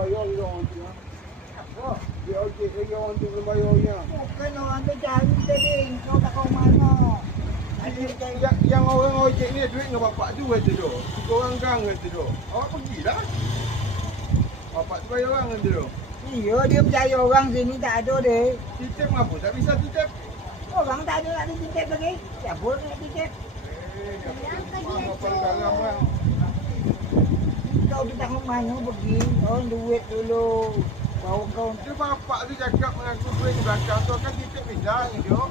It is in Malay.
bayar dia orang tu. Apa? Dia ojek lagi orang tu belum bayarnya. Bukan orang tu cari tadi. Kau tak kau mana. Yang orang ojek ni duit dengan bapak tu kata tu. 3 orang gang kata tu. Awak pergilah. Bapak tu bayar orang kata tu. Iya, dia percaya orang sini tak ada deh. Titip apa? Tak bisa titip. Orang tak ada nak dititip lagi. Siapa nak titip? Kau tu tak mana pergi. Kau duit dulu. Bawa kau. Dia bapak tu cakap mengaku duit di belakang tu akan titip pindah ni dia.